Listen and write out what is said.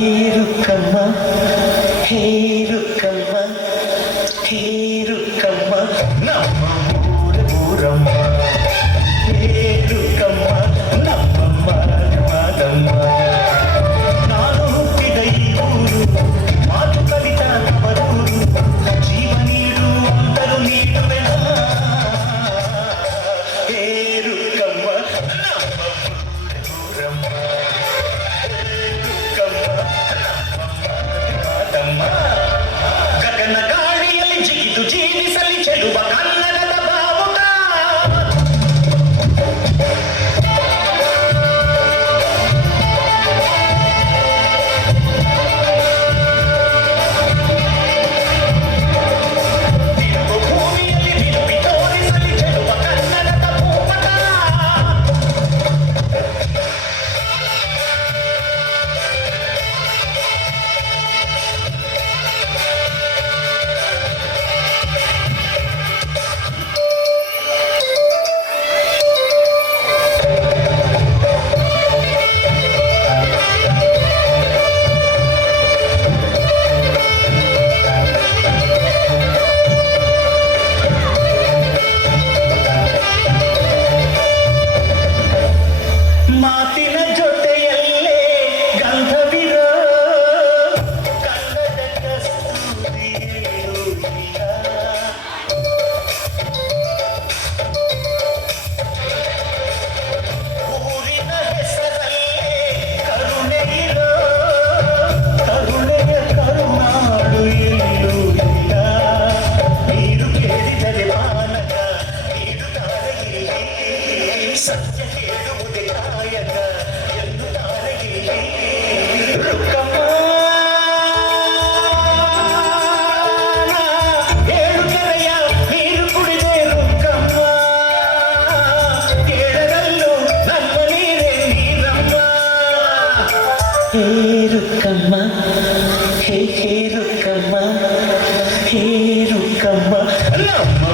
ಹೇರುಕಮ್ಮ ಹೇರುಕಮ್ಮ ಹೇರುಕಮ್ಮ ನಮ್ಮ ಊರಮ್ಮ ಹೇರುಕಮ್ಮ ನಮ್ಮ ಮಾದಮ್ಮ ನಾನು ಹುಟ್ಟಿದ ಈ ಊರು ಮಾತು ಕಲಿತ ನವರೂರು ಜೀವ ನೀಡುವಂತರು ನೀಡುವೆನ ಹೇರುಕಮ್ಮ ನಮ್ಮ ಊರಮ್ಮ ಗಗನ ಗಾಳಿಯಲ್ಲಿ ಜಿಗಿದು ಜೀವಿಸಲಿ ಚೆಲುವ ಕನ್ನಡದ ಬಾವುಟ ತಿರುಗು ಭೂಮಿಯಲ್ಲಿ ನಿಲುವಿ ತೋರಿಸಲಿ ಚೆಲುವ ಕನ್ನಡದ ಭೂಪಟ ಮಾತಿನ ಜೊತೆಯಲ್ಲೇ ಗಂಧವಿರೋ ಕನ್ನಡ ಕಸ್ತೂರಿಯೇಳು ಇಲ್ಲ ಊರಿನ ಹೆಸರಲ್ಲೇ ಕರುಣೆ ಇರೋ ಕರುಣೆಯ ಕರುನಾಡು ಎಲ್ಲೂ ಇಲ್ಲ ನೀರು ಕೇಳಿದರೆ ಪಾನಕ ನೀಡುತ್ತಾರೆ ಇಲ್ಲಿ ಸತ್ಯ ಹೇಳುವುದೇ ಕಾಯಕ ಎನ್ನುತ್ತಾರೆ ಇಲ್ಲಿ ರುಕ್ಕಮ್ಮ ಏಳು ಕೆರೆಯ ನೀರು ಕುಡಿದೆ ರುಕ್ಕಮ್ಮ ಕೇಳರಲ್ಲೂ ನಮ್ಮ ನೀರೇ ನೀರಮ್ಮ ಹೇರುಕಮ್ಮ ಹೇರುಕಮ್ಮ ಹೇರುಕಮ್ಮ ನಮ್ಮ